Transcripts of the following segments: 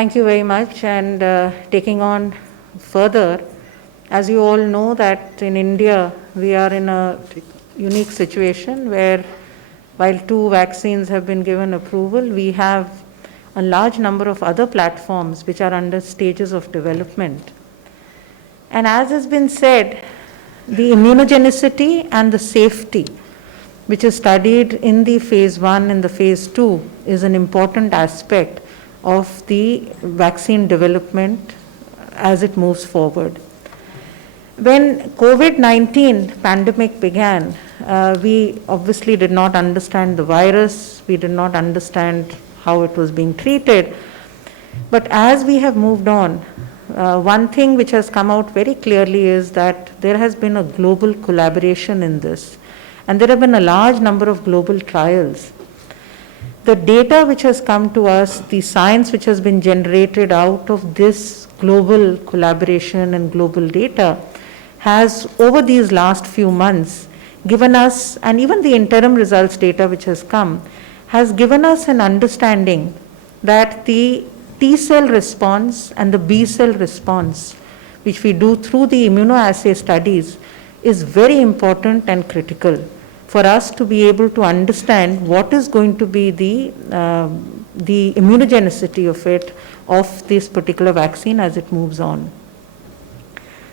Thank you very much. And taking on further, as you all know that in India, we are in a unique situation where while 2 vaccines have been given approval, we have a large number of other platforms which are under stages of development. And as has been said, the immunogenicity and the safety, which is studied in the phase 1 and the phase 2, is an important aspect of the vaccine development as it moves forward. When COVID-19 pandemic began, we obviously did not understand the virus, we did not understand how it was being treated. But as we have moved on, one thing which has come out very clearly is that there has been a global collaboration in this, and there have been a large number of global trials. The data which has come to us, the science which has been generated out of this global collaboration and global data has, over these last few months, given us, and even the interim results data which has come, has given us an understanding that the T cell response and the B cell response, which we do through the immunoassay studies, is very important and critical for us to be able to understand what is going to be the immunogenicity of this particular vaccine as it moves on.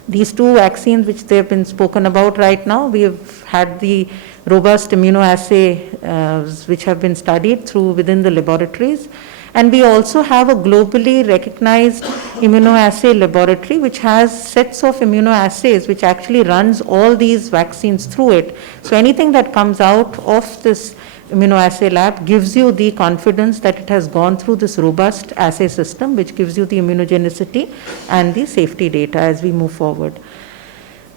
These 2 vaccines which they have been spoken about right now, we have had the robust immunoassay which have been studied through within the laboratories. And we also have a globally recognized immunoassay laboratory which has sets of immunoassays which actually runs all these vaccines through it. So anything that comes out of this immunoassay lab gives you the confidence that it has gone through this robust assay system which gives you the immunogenicity and the safety data as we move forward.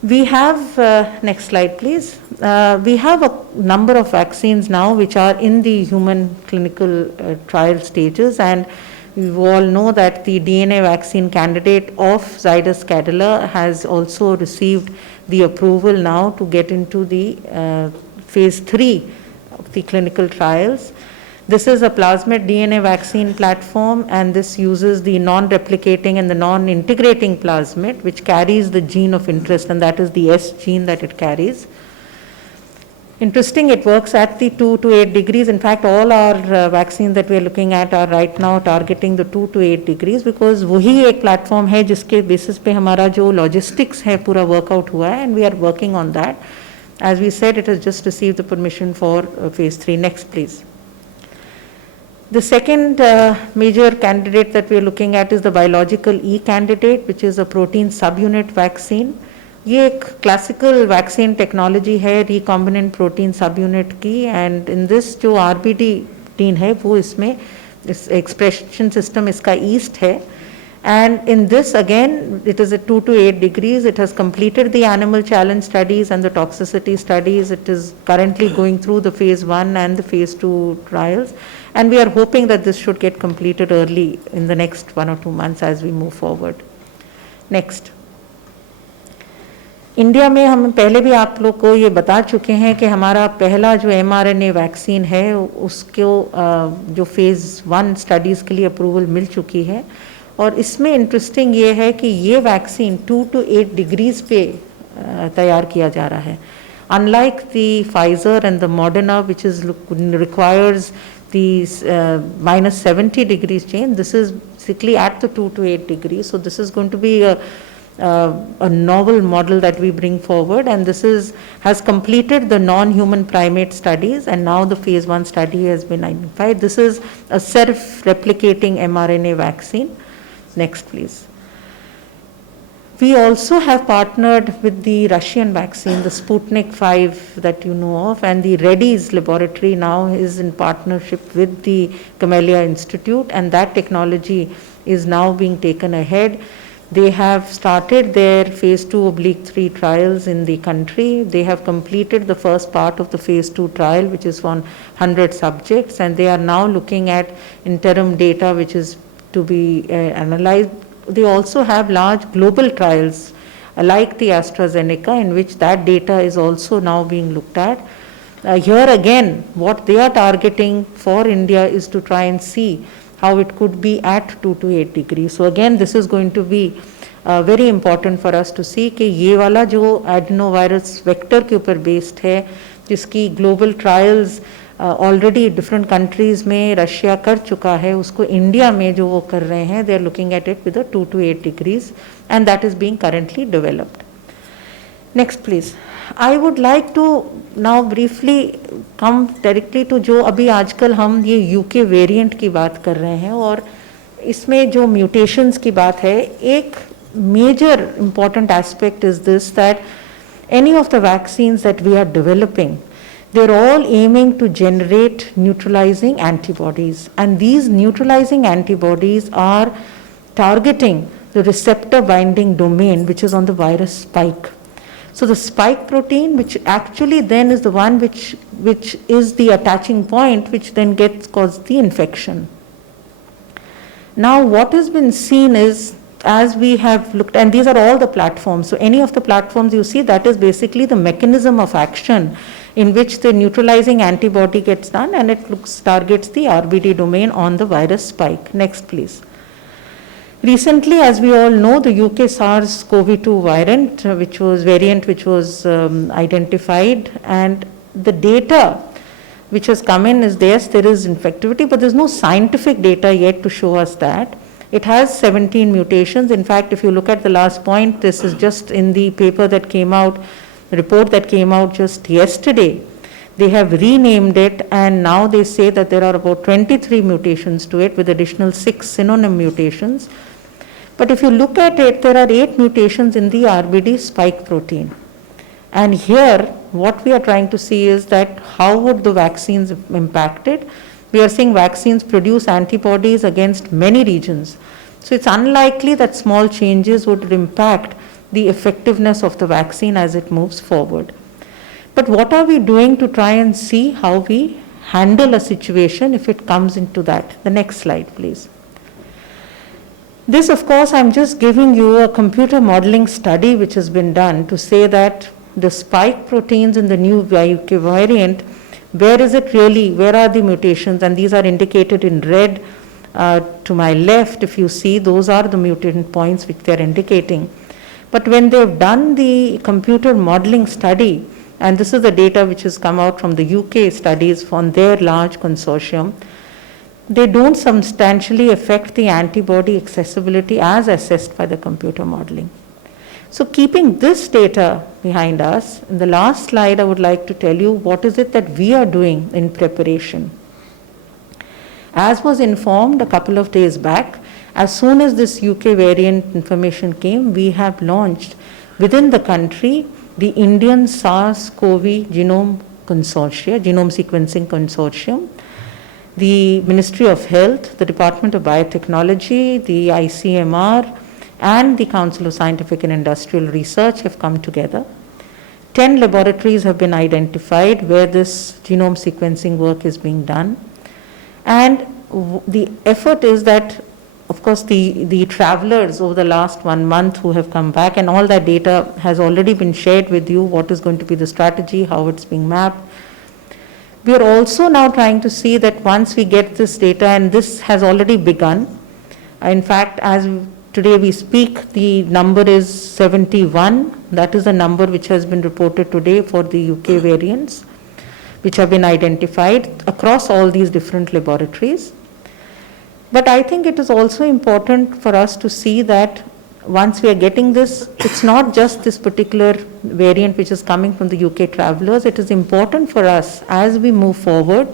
We have, next slide please, we have a number of vaccines now which are in the human clinical trial stages, and we all know that the DNA vaccine candidate of Zydus Cadila has also received the approval now to get into the phase 3 of the clinical trials. This is a plasmid DNA vaccine platform, and this uses the non-replicating and the non-integrating plasmid, which carries the gene of interest, and that is the S gene that it carries. Interesting, it works at the 2 to 8 degrees. In fact, all our vaccines that we are looking at are right now targeting the 2 to 8 degrees because वही एक platform है जिसके basis पे हमारा जो logistics है पूरा workout हुआ है, and we are working on that. As we said, it has just received the permission for phase 3. Next, please. The second major candidate that we are looking at is the biological E candidate, which is a protein subunit vaccine. ये एक classical vaccine technology है recombinant protein subunit की, and in this जो RBD protein है वो इसमें इस expression system इसका yeast है. And in this again, it is at 2 to 8 degrees. It has completed the animal challenge studies and the toxicity studies. It is currently going through the phase 1 and the phase 2 trials. And we are hoping that this should get completed early in the next 1 or 2 months as we move forward. Next. India में हम पहले भी आप लोग को ये बता चुके हैं कि हमारा पहला जो mRNA वैक्सीन है उसको जो फेज़ 1 स्टडीज़ के लिए अप्रूवल मिल चुकी है, और इसमें इंटरेस्टिंग ये है कि ये वैक्सीन 2 to 8 डिग्रीज पे तैयार किया जा रहा है. Unlike the Pfizer and the Moderna, which is requires the minus 70 degrees change, this is basically at the 2 to 8 degrees. So this is going to be a novel model that we bring forward, and this has completed the non-human primate studies, and now the phase 1 study has been identified. This is a self-replicating mRNA vaccine. Next, please. We also have partnered with the Russian vaccine, the Sputnik 5 that you know of, and the Reddy's laboratory now is in partnership with the Camellia Institute, and that technology is now being taken ahead. They have started their phase 2/3 trials in the country. They have completed the first part of the phase 2 trial, which is on 100 subjects, and they are now looking at interim data which is to be analyzed. They also have large global trials like the AstraZeneca, in which that data is also now being looked at. Here again, what they are targeting for India is to try and see how it could be at 2 to 8 degrees. So again, this is going to be very important for us to see कि ये वाला जो adenovirus vector के ऊपर based है, जिसकी global trials already different countries में Russia कर चुका है, उसको इंडिया में जो वो कर रहे हैं, they are looking at it with 2 to 8 degrees and that is being currently developed. Next please. I would like to now briefly come directly to जो अभी आजकल हम ये यूके वेरिएंट की बात कर रहे हैं, और इसमें जो म्यूटेशंस की बात है, एक major important aspect is this that any of the vaccines that we are developing, they're all aiming to generate neutralizing antibodies, and these neutralizing antibodies are targeting the receptor binding domain which is on the virus spike. So the spike protein, which actually then is the one which is the attaching point, which then causes the infection. Now what has been seen is, as we have looked, and these are all the platforms, so any of the platforms you see, that is basically the mechanism of action in which the neutralizing antibody gets done, and it targets the RBD domain on the virus spike. Next please. Recently, as we all know, the UK SARS-CoV-2 variant which was identified, and the data which has come in is there is infectivity, but there's no scientific data yet to show us that. It has 17 mutations. In fact, if you look at the last point, this is just in the paper that came out, the report that came out just yesterday. They have renamed it, and now they say that there are about 23 mutations to it with additional 6 synonym mutations. But if you look at it, there are 8 mutations in the RBD spike protein. And here, what we are trying to see is that how would the vaccines impact it? We are seeing vaccines produce antibodies against many regions. So it's unlikely that small changes would impact the effectiveness of the vaccine as it moves forward. But what are we doing to try and see how we handle a situation if it comes into that? The next slide, please. This, of course, I'm just giving you a computer modeling study which has been done to say that the spike proteins in the new UK variant, where is it really, where are the mutations? And these are indicated in red to my left. If you see, those are the mutant points which they're indicating. But when they've done the computer modeling study, and this is the data which has come out from the UK studies from their large consortium, they don't substantially affect the antibody accessibility as assessed by the computer modeling. So keeping this data behind us, in the last slide I would like to tell you what is it that we are doing in preparation. As was informed a couple of days back, as soon as this UK variant information came, we have launched within the country the Indian SARS-CoV Genome Sequencing Consortium. The Ministry of Health, the Department of Biotechnology, the ICMR, and the Council of Scientific and Industrial Research have come together. 10 laboratories have been identified where this genome sequencing work is being done. And the effort is that, of course, the travelers over the last 1 month who have come back, and all that data has already been shared with you, what is going to be the strategy, how it's being mapped. We are also now trying to see that once we get this data, and this has already begun. In fact, as today we speak, the number is 71. That is the number which has been reported today for the UK variants, which have been identified across all these different laboratories. But I think it is also important for us to see that once we are getting this, it's not just this particular variant which is coming from the UK travelers. It is important for us as we move forward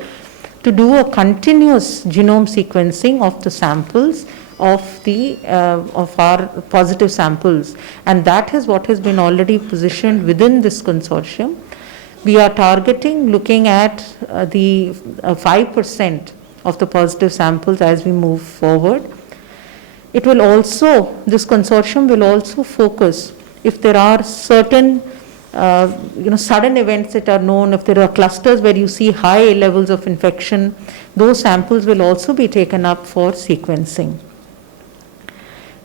to do a continuous genome sequencing of the samples of our positive samples, and that is what has been already positioned within this consortium. We are targeting looking at the 5% of the positive samples as we move forward. It will also, this consortium will also focus if there are certain sudden events that are known, if there are clusters where you see high levels of infection, those samples will also be taken up for sequencing.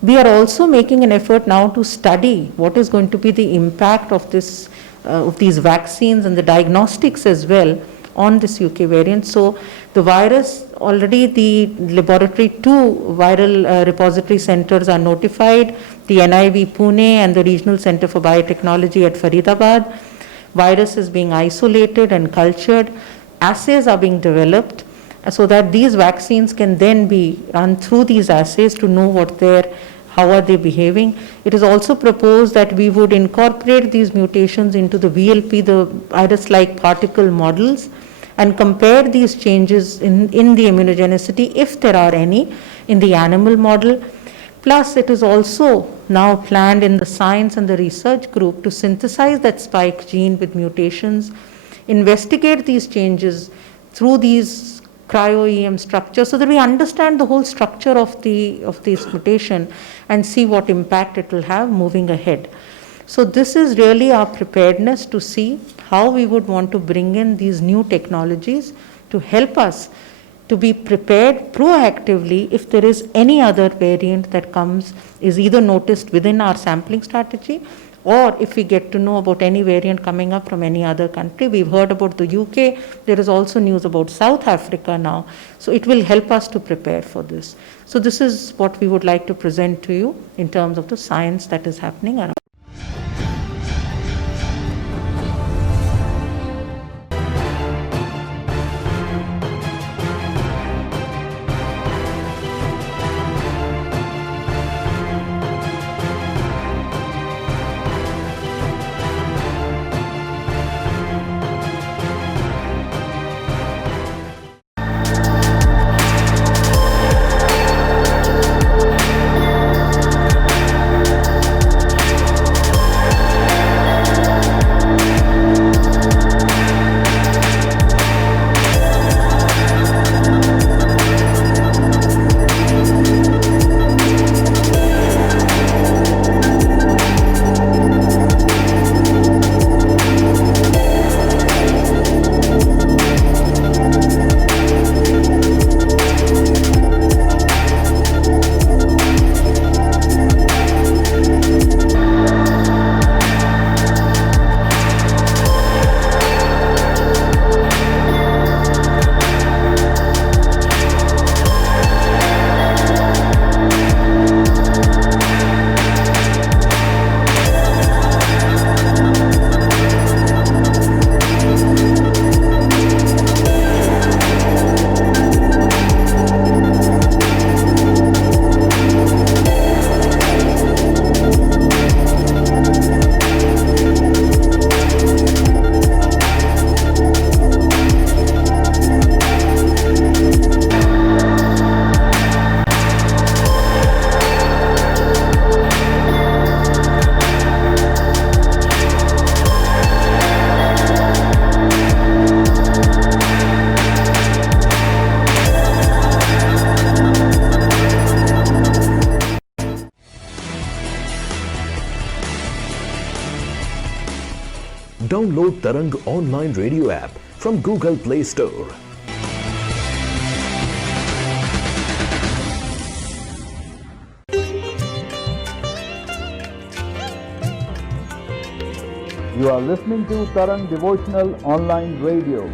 We are also making an effort now to study what is going to be the impact of this, of these vaccines and the diagnostics as well on this UK variant. So the virus, already the laboratory 2 viral repository centers are notified, the NIV Pune and the Regional Center for Biotechnology at Faridabad. Virus is being isolated and cultured. Assays are being developed so that these vaccines can then be run through these assays to know how are they behaving. It is also proposed that we would incorporate these mutations into the VLP, the virus-like particle models, and compare these changes in the immunogenicity, if there are any, in the animal model. Plus, it is also now planned in the science and the research group to synthesize that spike gene with mutations, investigate these changes through these cryo-EM structures so that we understand the whole structure of this mutation and see what impact it will have moving ahead. So this is really our preparedness to see how we would want to bring in these new technologies to help us to be prepared proactively if there is any other variant that is either noticed within our sampling strategy, or if we get to know about any variant coming up from any other country. We've heard about the UK, there is also news about South Africa now. So it will help us to prepare for this. So this is what we would like to present to you in terms of the science that is happening around. Download Tarang online radio app from Google Play Store. You are listening to Tarang Devotional Online Radio.